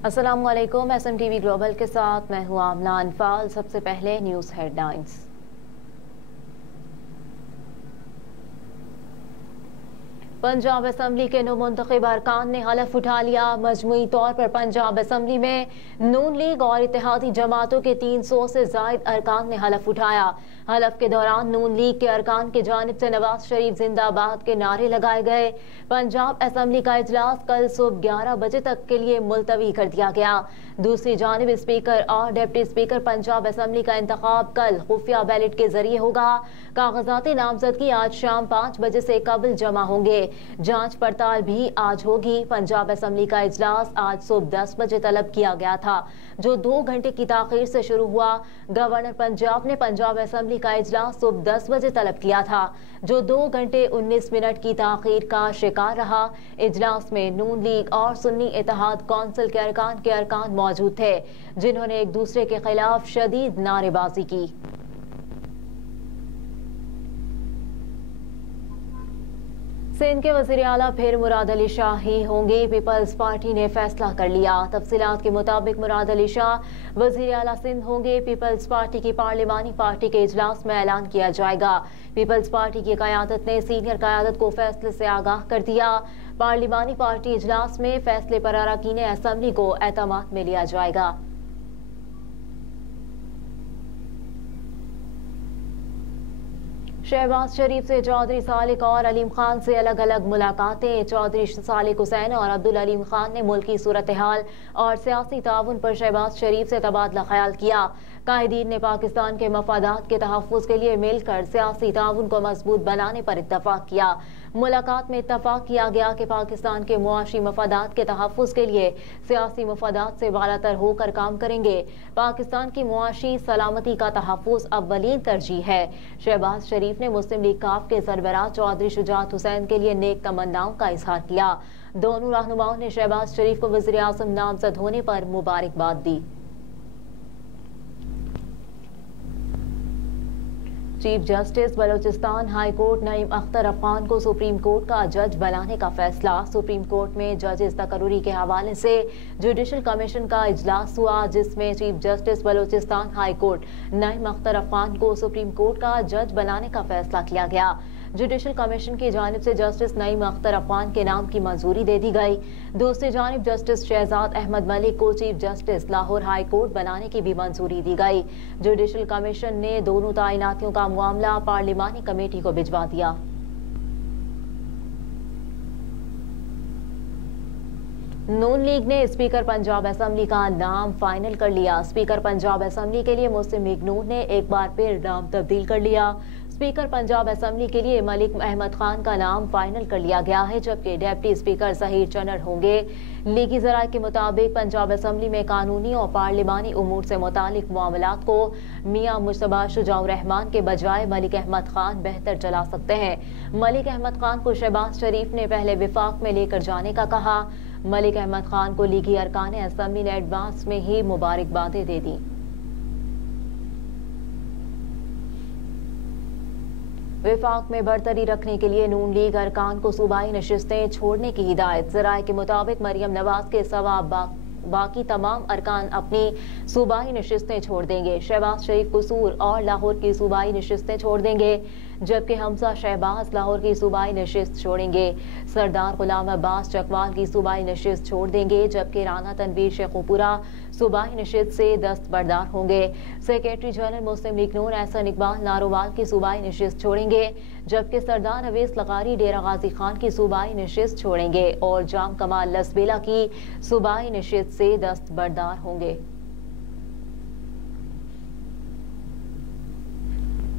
अस्सलामुअलैकुम। SMTV global के साथ मैं हूं आमना अनफाल। सबसे पहले न्यूज़ हेडलाइंस। पंजाब असम्बली के नुमुंतखब अरकान ने हलफ उठा लिया। मजमूई तौर पर पंजाब असम्बली में नून लीग और इत्तेहादी जमातों के 300 से जायद अरकान ने हलफ उठाया। हलफ के दौरान नून लीग के अरकान की जानिब से नवाज शरीफ जिंदाबाद के नारे लगाए गए। पंजाब असम्बली का इजलास कल सुबह 11 बजे तक के लिए मुलतवी कर दिया गया। दूसरी जानिब स्पीकर और डिप्टी स्पीकर पंजाब असम्बली का इंतखाब कल खुफिया बैलेट के जरिए होगा। कागजाती नामजदगी आज शाम 5 बजे से कबल जमा होंगे। जांच पड़ताल भी आज होगी। पंजाब असम्बली का इजलास आज सुबह 10 बजे तलब किया गया था, जो 2 घंटे की ताखीर से शुरू हुआ। गवर्नर पंजाब ने पंजाब असम्बली का इजलास सुबह 10 बजे तलब किया था, जो 2 घंटे 19 मिनट की ताखीर का शिकार रहा। इजलास में नून लीग और सुन्नी इत्तेहाद कौंसिल के अरकान मौजूद थे, जिन्होंने एक दूसरे के खिलाफ शदीद नारेबाजी की। सिंध के वज़ीर आला फिर मुराद अली शाह ही होंगे। पीपल्स पार्टी ने फैसला कर लिया। तफसीलात के मुताबिक मुराद अली शाह वज़ीर आला सिंध होंगे। पीपल्स पार्टी की पार्लिमानी पार्टी के इजलास में ऐलान किया जाएगा। पीपल्स पार्टी की क़यादत ने सीनियर क़यादत को फैसले से आगाह कर दिया। पार्लिमानी पार्टी इजलास में फैसले पर अरकान असम्बली को एतमाद में लिया जाएगा। शहबाज शरीफ से चौधरी सालिक और अलीम खान से अलग अलग मुलाकातें। चौधरी सालिक हुसैन और अब्दुल अलीम खान ने मुल्की सूरत हाल और सियासी ताउन पर शहबाज शरीफ से तबादला ख्याल किया। कायदीन ने पाकिस्तान के मफादात के तहफ़्फ़ुज़ के लिए मिलकर सियासी ताउन को मजबूत बनाने पर इत्तफाक किया। मुलाकात में इत्तफाक किया गया कि पाकिस्तान के मुआशी मफादात के तहफ़्फ़ुज़ के लिए सियासी मफादात से बालातर होकर काम करेंगे। पाकिस्तान की मुआशी सलामती का तहफ़्फ़ुज़ अव्वलीन तरजीह है। शहबाज शरीफ ने मुस्लिम लीग काफ के सरबराह चौधरी शुजात हुसैन के लिए नेक तमन्नाओं का इजहार किया। दोनों रहनुमाओं ने शहबाज शरीफ को वज़ीर आज़म नामजद होने पर मुबारकबाद दी। Chief justice Balochistan high court Naeem Akhtar Afghan को सुप्रीम कोर्ट का जज बनाने का फैसला। सुप्रीम कोर्ट में जजेस तकर्री के हवाले से जुडिशल कमीशन का इजलास हुआ, जिसमें chief justice Balochistan high court Naeem Akhtar Afghan को सुप्रीम कोर्ट का जज बनाने का फैसला किया गया। जुडिशल कमीशन की जानिब से जस्टिस नईम अख्तर अफगान के नाम की मंजूरी दे दी गई। दूसरी जानिब जस्टिस शहजाद अहमद मलिक को chief justice Lahore high court बनाने की भी मंजूरी दी गई। जुडिशल कमीशन ने दोनों तैनातियों का मामला पार्लिमानी कमेटी को भिजवा दिया। नून लीग ने स्पीकर पंजाब असम्बली का नाम फाइनल कर लिया। स्पीकर पंजाब असम्बली के लिए मुस्लिम लीग नून ने एक बार फिर नाम तब्दील कर लिया। स्पीकर पंजाब असम्बली के लिए मलिक अहमद खान का नाम फाइनल कर लिया गया है, जबकि डिप्टी स्पीकर ज़हीर चन्नर होंगे। लीगी ज़राए के मुताबिक पंजाब असम्बली में कानूनी और पार्लिमानी उमूर से मुतालिक मामलात को मियां मुश्तबा शुजाउर रहमान के बजाय मलिक अहमद खान बेहतर चला सकते हैं। मलिक अहमद खान को शहबाज शरीफ ने पहले विफाक में लेकर जाने का कहा। मलिक अहमद खान को लीगी अरकान असम्बली ने एडवांस में ही मुबारकबादें दे दी। विफाक में बरतरी रखने के लिए नून लीग अरकान को सूबाई नशिस्तें छोड़ने की हिदायत। ज़राए के मुताबिक मरियम नवाज के सवा बाकी तमाम अरकान अपनी सूबाई नशिस्तें छोड़ देंगे। शहबाज शरीफ कसूर और लाहौर की सूबाई नशिस्तें छोड़ देंगे, जबकि हमजा शहबाज लाहौर की सूबाई नशिस्त छोड़ेंगे। सरदार गुलाम अब्बास चकवाल की सूबाई नशिस्त छोड़ देंगे, जबकि राना तनवीर शेखुपुरा सूबाई नशिस्त से दस्तबरदार होंगे। सेक्रेटरी जनरल मुस्लिम लीग नून एहसन इकबाल नारोवाल की सूबाई नशिस्त छोड़ेंगे, जबकि सरदार अवेस लगारी डेरा गाजी खान की सूबाई नशिस्त छोड़ेंगे और जाम कमाल लसबेला की सूबाई नशिस्त से दस्तबरदार होंगे।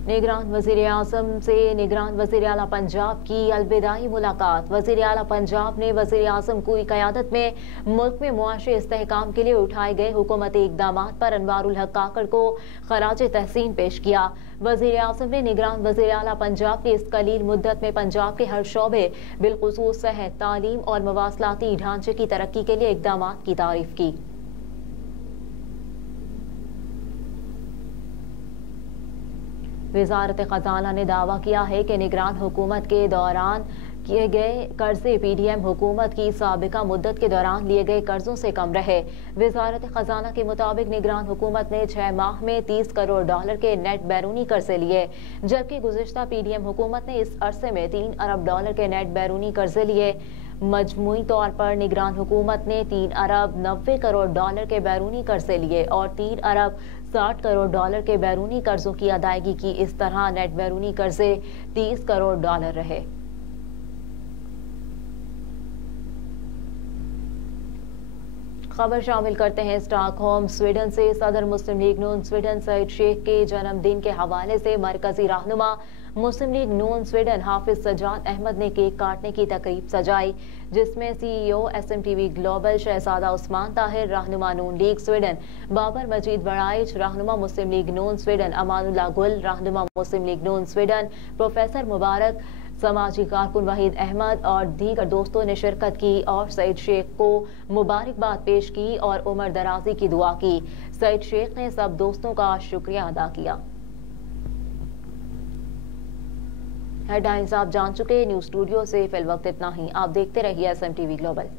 निगरान वज़ीर आज़म से निगरान वज़ीर आला पंजाब की अलविदाई मुलाकात। वज़ीर आला पंजाब ने वज़ीर आज़म की क़यादत में मुल्क में मुआशी इस्तेहकाम के लिए उठाए गए हुकूमती इक़दामात पर अनवारुल हक काकड़ को खराज तहसीन पेश किया। वज़ीर आज़म ने निगरान वज़ीर आला पंजाब की इस कलील मुद्दत में पंजाब के हर शोबे बिलखुसूस सेहत, तालीम और मवासलाती ढांचे की तरक्की के लिए इक़दामात की तारीफ की। वज़ारत ख़ज़ाना ने दावा किया है कि निगरान हुकूमत के दौरान किए गए कर्जे पीडीएम हुकूमत की साबिका मुद्दत के दौरान लिए गए कर्जों से कम रहे। वजारत खजाना के मुताबिक निगरान हुकूमत ने 6 माह में 30 करोड़ डॉलर के नेट बैरूनी कर्जे लिए, जबकि गुज़िश्ता पीडीएम हुकूमत ने इस अरसे में 3 अरब डॉलर के नेट बैरूनी कर्जे लिए। मजमूई तौर पर निगरान हुकूमत ने 3 अरब 90 करोड़ डॉलर के बैरूनी कर्जे लिए और 3 अरब 60 करोड़ डॉलर के बैरूनी कर्जों की अदायगी की। इस तरह नेट बैरूनी कर्जे 30 करोड़ डॉलर रहे। खबर शामिल करते हैं स्टॉकहोम स्वीडन से। सदर मुस्लिम लीग नून स्वीडन सईद शेख के जन्मदिन के हवाले से मरकजी रहनुमा मुस्लिम लीग नून स्वीडन हाफिज सज्जाद अहमद ने केक काटने की तकरीब सजाई, जिसमें CEO SMTV ग्लोबल शहजादा उस्मान ताहिर, रहनुमा नून लीग स्वीडन बाबर मजीद बड़ाइच, रहनुमा मुस्लिम लीग नून स्वीडन अमानुल्लाह गुल, रहनुमा मुस्लिम लीग नून स्वीडन प्रोफेसर मुबारक, समाजी कारकुन वहीद अहमद और दीगर दोस्तों ने शिरकत की और सईद शेख को मुबारकबाद पेश की और उम्र दराजी की दुआ की। सईद शेख ने सब दोस्तों का शुक्रिया अदा किया। हेडलाइंस आप जान चुके। न्यूज स्टूडियो से फिल वक्त इतना ही। आप देखते रहिए SMTV ग्लोबल।